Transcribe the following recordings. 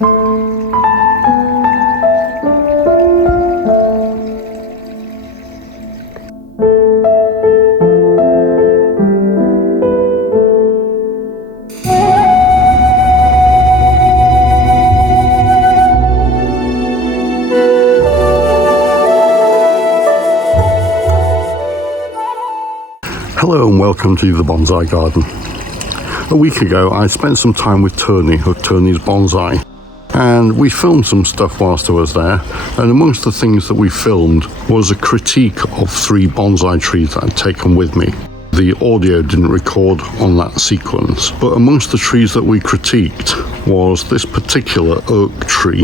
Hello and welcome to the Bonsai Garden. A week ago I spent some time with Tony of Tony's Bonsai, and we filmed some stuff whilst I was there, and amongst the things that we filmed was a critique of 3 bonsai trees that I'd taken with me. The audio didn't record on that sequence, but amongst the trees that we critiqued was this particular oak tree.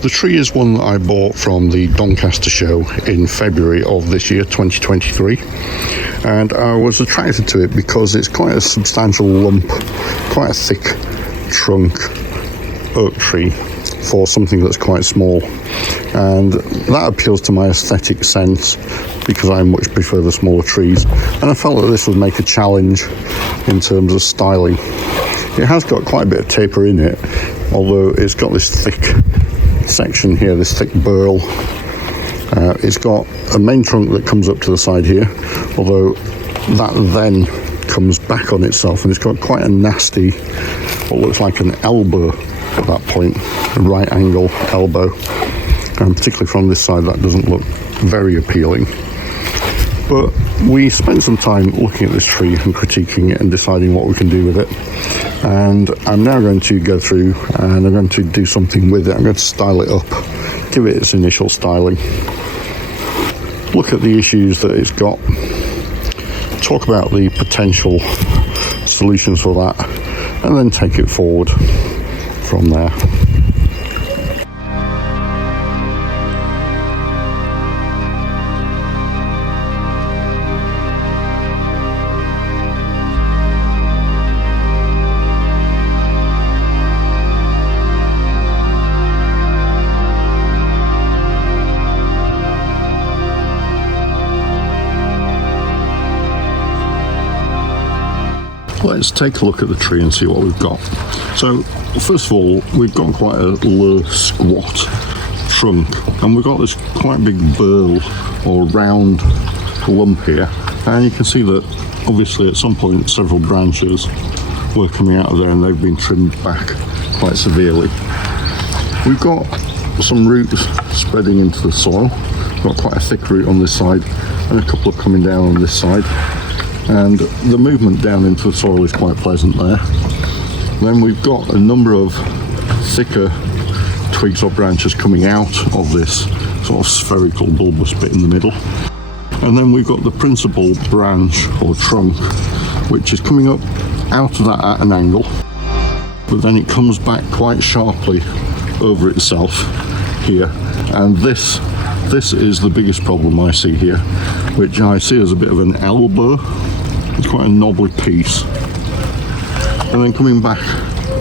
The tree is one that I bought from the Doncaster show in February of this year, 2023, and I was attracted to it because it's quite a substantial lump, quite a thick trunk oak tree for something that's quite small, and that appeals to my aesthetic sense because I much prefer the smaller trees, and I felt that this would make a challenge in terms of styling. It has got quite a bit of taper in it, although it's got this thick section here, this thick burl. It's got a main trunk that comes up to the side here, although that then comes back on itself, and it's got quite a nasty, what looks like an elbow at that point, a right angle elbow, and particularly from this side that doesn't look very appealing. But we spent some time looking at this tree and critiquing it and deciding what we can do with it, and I'm now going to go through and I'm going to do something with it. I'm going to style it up, give it its initial styling, look at the issues that it's got, talk about the potential solutions for that, and then take it forward from there. Let's take a look at the tree and see what we've got. So first of all, we've got quite a low squat trunk, and we've got this quite big burl or round lump here, and you can see that obviously at some point several branches were coming out of there and they've been trimmed back quite severely. We've got some roots spreading into the soil. We've got quite a thick root on this side and a couple of coming down on this side, and the movement down into the soil is quite pleasant there. Then we've got a number of thicker twigs or branches coming out of this sort of spherical bulbous bit in the middle, and then we've got the principal branch or trunk which is coming up out of that at an angle, but then it comes back quite sharply over itself here, and this is the biggest problem I see here, which I see as a bit of an elbow. It's quite a knobbly piece, and then coming back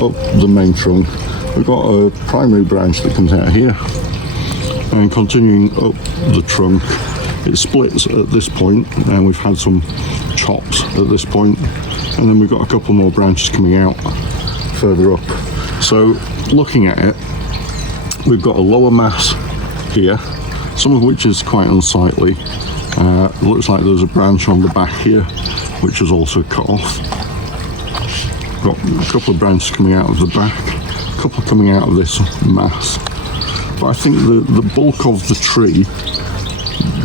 up the main trunk we've got a primary branch that comes out here, and continuing up the trunk it splits at this point, and we've had some chops at this point, and then we've got a couple more branches coming out further up. So looking at it, we've got a lower mass here, some of which is quite unsightly. Looks like there's a branch on the back here which is also cut off. Got a couple of branches coming out of the back, a couple coming out of this mass, but I think the bulk of the tree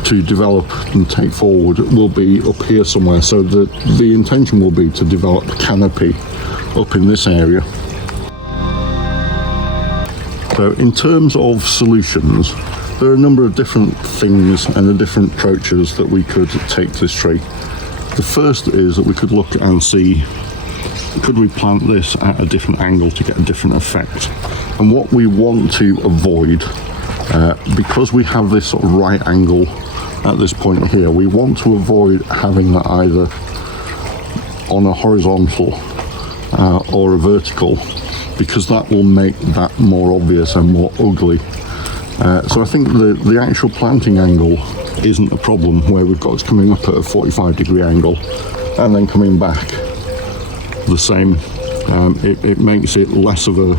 to develop and take forward will be up here somewhere, so the intention will be to develop canopy up in this area. So in terms of solutions, there are a number of different things and the different approaches that we could take to this tree. The first is that we could look and see, could we plant this at a different angle to get a different effect? And what we want to avoid, because we have this sort of right angle at this point here, we want to avoid having that either on a horizontal or a vertical, because that will make that more obvious and more ugly. So I think the actual planting angle isn't a problem, where we've got it coming up at a 45-degree angle and then coming back the same. It makes it less of a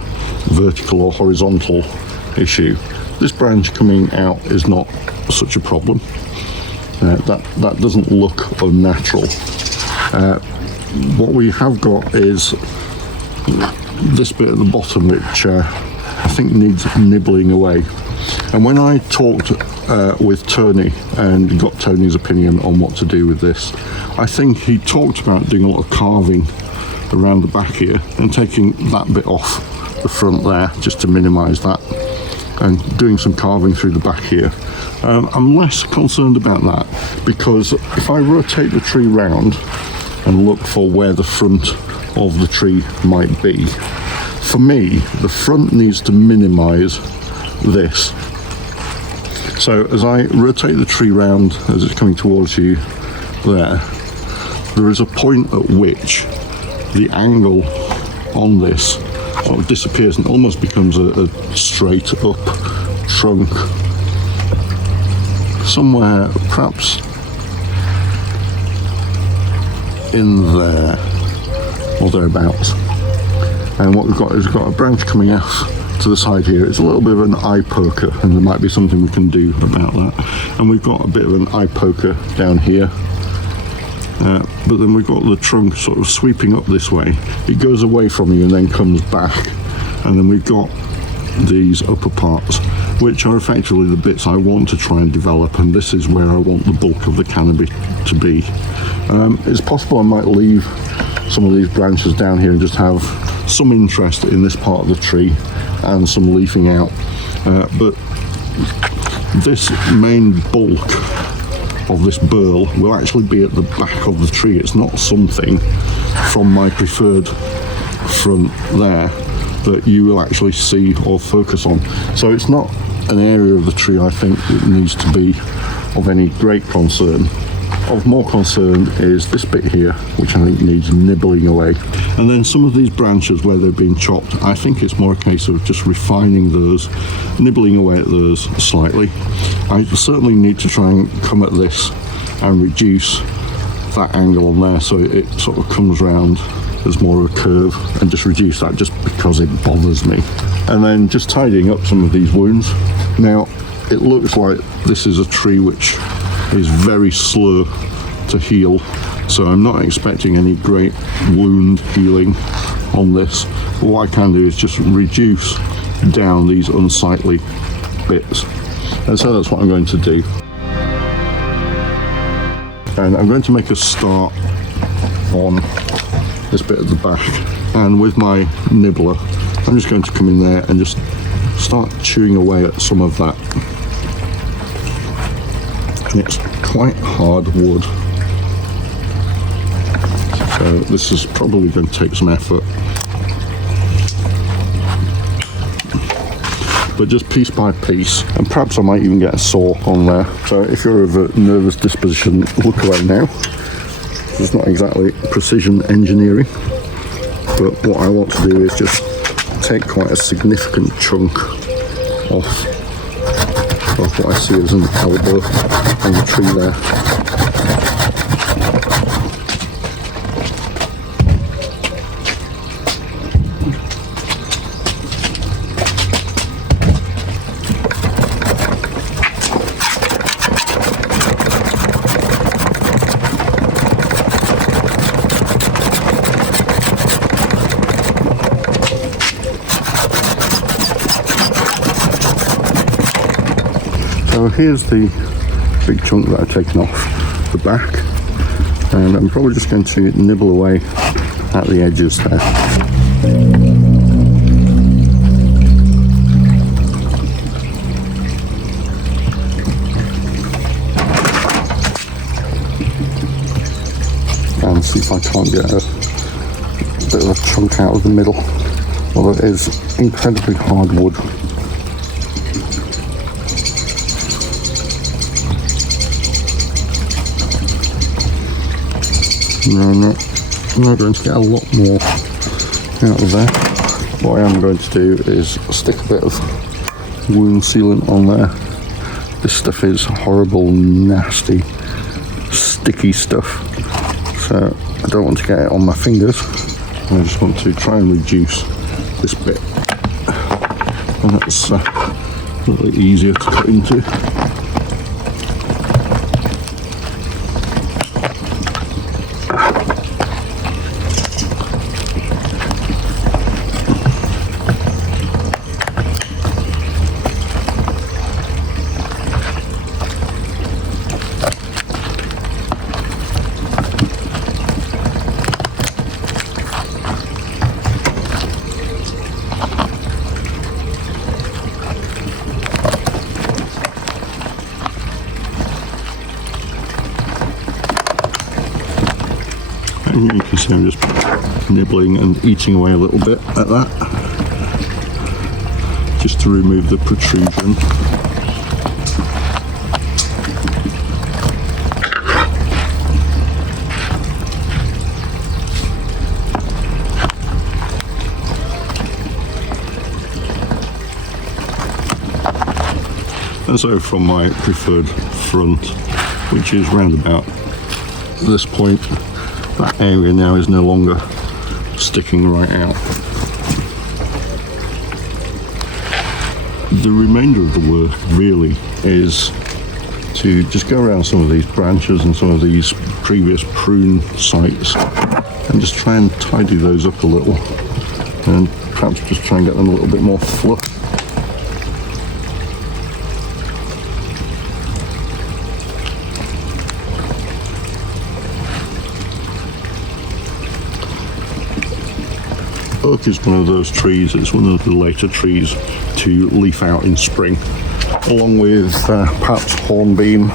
vertical or horizontal issue. This branch coming out is not such a problem. That doesn't look unnatural. What we have got is this bit at the bottom, which I think needs nibbling away. And when I talked with Tony and got Tony's opinion on what to do with this, I think he talked about doing a lot of carving around the back here and taking that bit off the front there just to minimise that, and doing some carving through the back here. I'm less concerned about that, because if I rotate the tree round and look for where the front of the tree might be, for me the front needs to minimise this. So as I rotate the tree round as it's coming towards you there is a point at which the angle on this sort of disappears and almost becomes a straight up trunk. Somewhere perhaps in there or thereabouts. And what we've got is we've got a branch coming out to the side here. It's a little bit of an eye poker, and there might be something we can do about that. And we've got a bit of an eye poker down here. But then we've got the trunk sort of sweeping up this way. It goes away from you and then comes back. And then we've got these upper parts, which are effectively the bits I want to try and develop, and this is where I want the bulk of the canopy to be. It's possible I might leave some of these branches down here and just have some interest in this part of the tree and some leafing out. But this main bulk of this burl will actually be at the back of the tree. It's not something from my preferred front there that you will actually see or focus on. So it's not an area of the tree I think that needs to be of any great concern. Of more concern is this bit here, which I think needs nibbling away. And then some of these branches where they've been chopped, I think it's more a case of just refining those, nibbling away at those slightly. I certainly need to try and come at this and reduce that angle on there so it sort of comes round as more of a curve, and just reduce that just because it bothers me. And then just tidying up some of these wounds. Now it looks like this is a tree which is very slow to heal, so I'm not expecting any great wound healing on this. But what I can do is just reduce down these unsightly bits, and so that's what I'm going to do. And I'm going to make a start on this bit at the back, and with my nibbler I'm just going to come in there and just start chewing away at some of that. And it's quite hard wood, so this is probably going to take some effort, but just piece by piece, and perhaps I might even get a saw on there. So if you're of a nervous disposition, look away now. It's not exactly precision engineering, but what I want to do is just take quite a significant chunk off of what I see as an elbow on the tree there. So here's the big chunk that I've taken off the back, and I'm probably just going to nibble away at the edges there. And see if I can't get a bit of a chunk out of the middle, although it is incredibly hard wood. No, I'm not going to get a lot more out of there. What I am going to do is stick a bit of wound sealant on there. This stuff is horrible, nasty, sticky stuff, so I don't want to get it on my fingers. I just want to try and reduce this bit and that's a little easier to cut into. And you can see I'm just nibbling and eating away a little bit at that, just to remove the protrusion. And so from my preferred front, which is round about this point, that area now is no longer sticking right out. The remainder of the work really is to just go around some of these branches and some of these previous prune sites and just try and tidy those up a little, and perhaps just try and get them a little bit more fluff. Oak is one of those trees, it's one of the later trees to leaf out in spring, along with perhaps hornbeam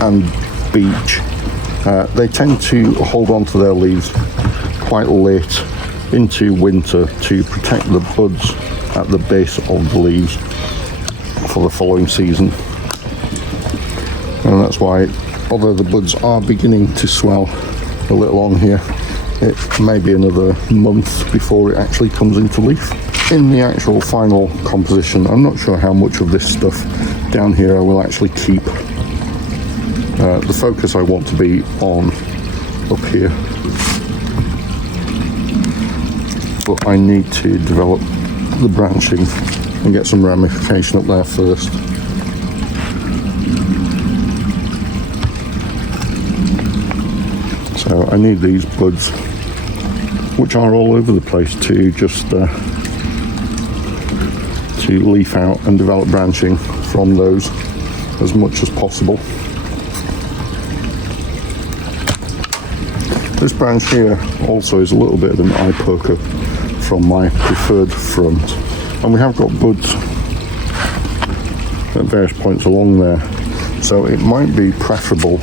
and beech. They tend to hold on to their leaves quite late into winter to protect the buds at the base of the leaves for the following season. And that's why, although the buds are beginning to swell a little on here, it may be another month before it actually comes into leaf. In the actual final composition, I'm not sure how much of this stuff down here I will actually keep. The focus I want to be on up here, but I need to develop the branching and get some ramification up there first. So I need these buds, which are all over the place, to just to leaf out and develop branching from those as much as possible. This branch here also is a little bit of an eye poker from my preferred front, and we have got buds at various points along there, so it might be preferable,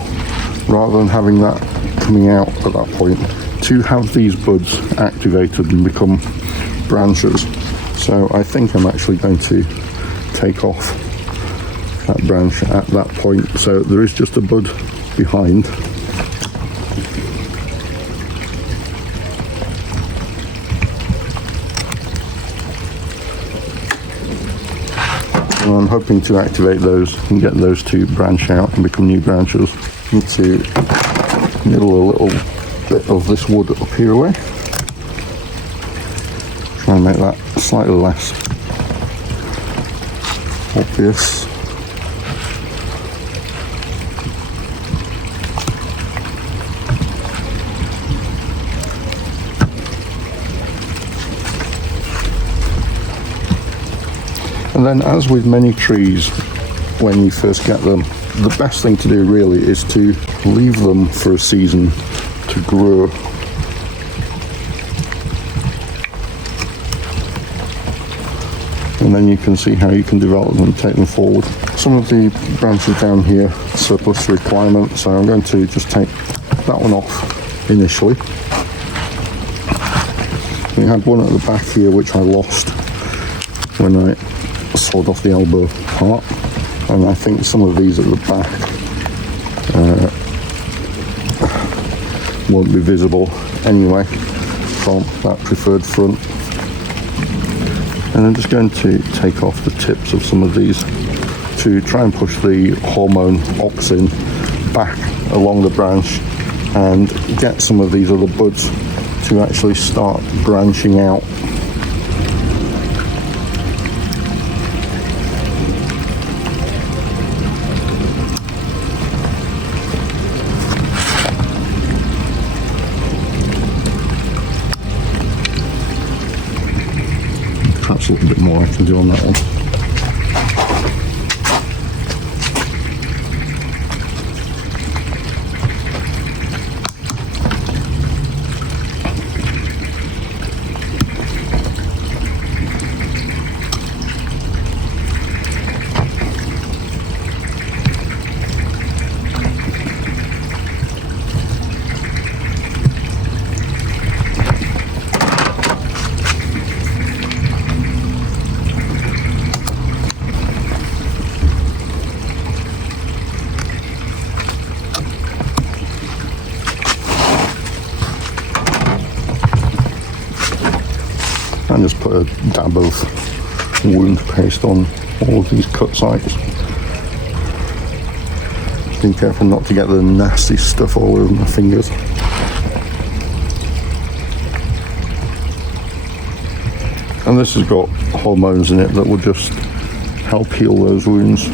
rather than having that coming out at that point, to have these buds activated and become branches. So I think I'm actually going to take off that branch at that point, so there is just a bud behind. And I'm hoping to activate those and get those to branch out and become new branches. Need to nibble a little bit of this wood up here away. Try and make that slightly less obvious. And then, as with many trees, when you first get them, the best thing to do really is to leave them for a season to grow. And then you can see how you can develop them and take them forward. Some of the branches down here surplus requirement, so I'm going to just take that one off initially. We had one at the back here which I lost when I sawed off the elbow part, and I think some of these at the back won't be visible anyway from that preferred front. And I'm just going to take off the tips of some of these to try and push the hormone auxin back along the branch and get some of these other buds to actually start branching out. perhaps a little bit more I can do on that one. And just put a dab of wound paste on all of these cut sites. Just be careful not to get the nasty stuff all over my fingers. And this has got hormones in it that will just help heal those wounds.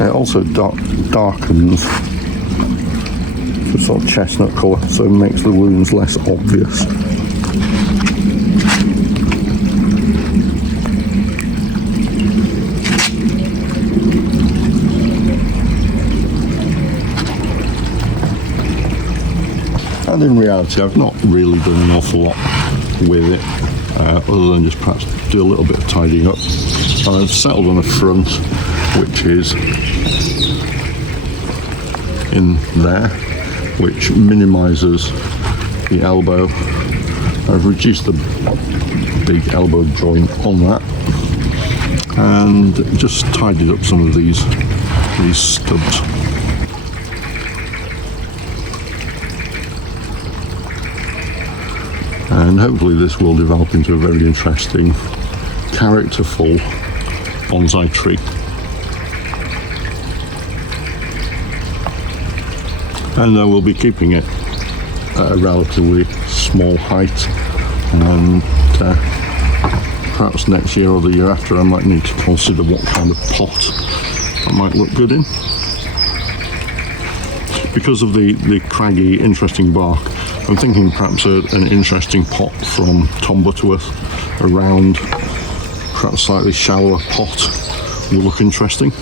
It also darkens to sort of chestnut colour, so it makes the wounds less obvious. And in reality, I've not really done an awful lot with it, other than just perhaps do a little bit of tidying up. I've settled on a front, which is in there, which minimises the elbow. I've reduced the big elbow joint on that and just tidied up some of these stubs. And hopefully this will develop into a very interesting, characterful bonsai tree. And we'll be keeping it at a relatively small height, and perhaps next year or the year after I might need to consider what kind of pot that might look good in. Because of the craggy, interesting bark, I'm thinking perhaps an interesting pot from Tom Butterworth, a round, perhaps slightly shallower pot will look interesting.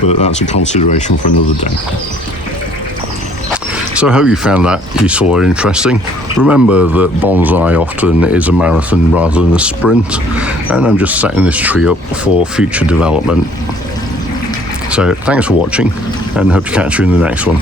But that's a consideration for another day. So I hope you found that useful or interesting. Remember that bonsai often is a marathon rather than a sprint, and I'm just setting this tree up for future development. So thanks for watching, and hope to catch you in the next one.